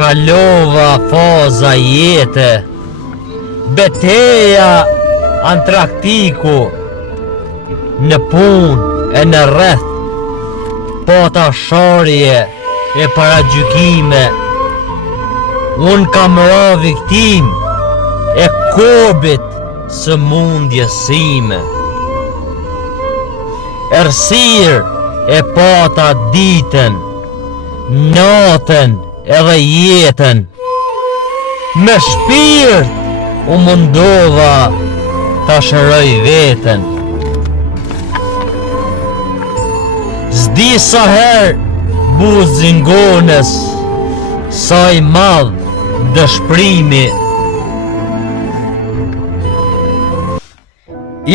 kalova faza jete, beteja Antraktiku, në pun e në rreth, pata sharje e paragjykime, unë kam ra viktim e kobit së mundjesime. Ersir e pata ditën, natën edhe jetën, me shpirt u mundova ta shëroj veten. S'di sa her buzin gonës, sa i madh dëshprimi.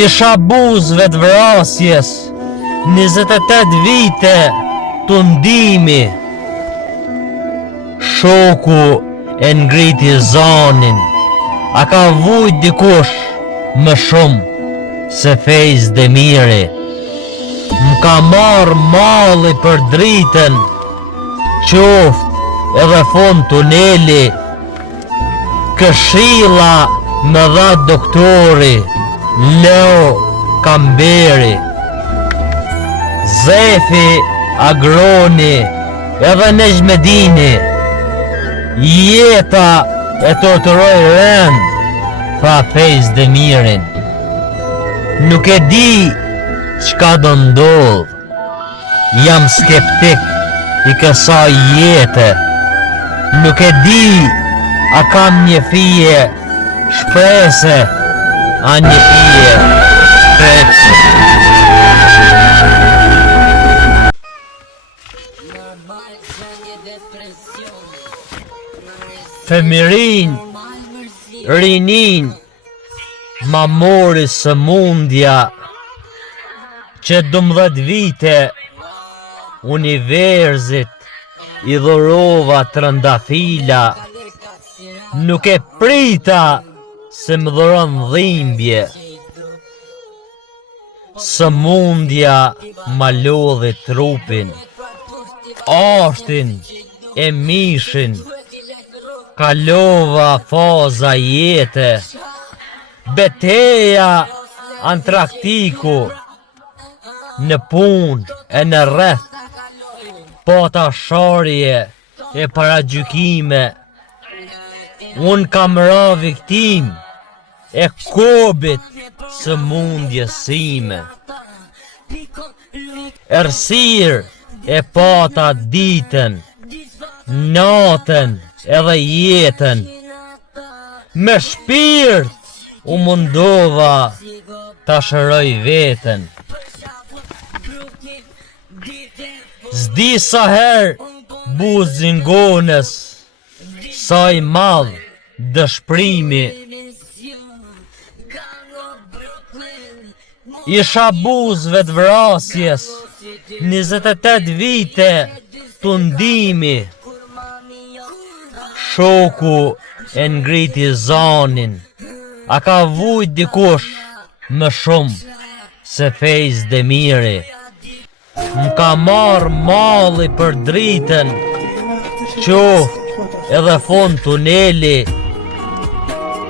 Isha buzve të vrasjes, 28 vite të ndimi. Shoku e ngriti zanin, a ka vujt dikush më shumë se Fejz Demiri. M'ka marrë malli për dritën, qoft edhe fond tuneli, këshilla më dha doktori Leo Kamberi. Zefi Agroni edhe Nejmedini, jeta e torturoj rend, tha Fejz Demirin. Nuk e di çka do ndodh, jam skeptik i kësaj jete. Nuk e di a kam një fije shprese, a një fije shprese. Femirin, rinin, ma mori sëmundja, që 12 vite universit i dhurova trëndafila. Nuk e prita se më dhuron dhimbje, sëmundja ma lodhi trupin, ashtin e mishin. Kalova faza jete, beteja Antraktiku, në pun e në rreth, pata sharje e paragjykime. Unë kam ra viktim e kobit së mundjesime. Ersir e pata ditën, natën edhe jetën, me shpirt u mundova ta shëroj veten. S'di sa her buzin gonës, sa i madh dëshprimi. Isha buzve të vrasjes, 28 vite të ndimi. Shoku e ngriti zanin, a ka vujt dikush më shumë se Fejz Demiri. M'ka marrë malli për dritën, qoft edhe fond tuneli,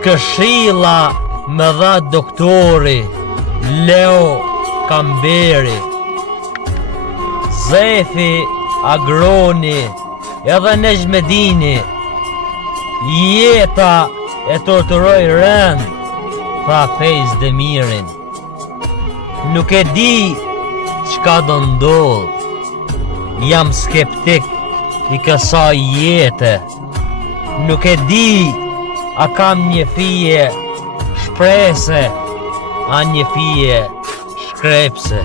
këshilla më dha doktori Leo Kamberi. Zefi Agroni edhe Nejmedini, jeta e torturoj rend, tha Fejz Demirin. Nuk e di çka do ndodh, jam skeptik i kësaj jete. Nuk e di a kam një fije shprese, a një fije shkrepse.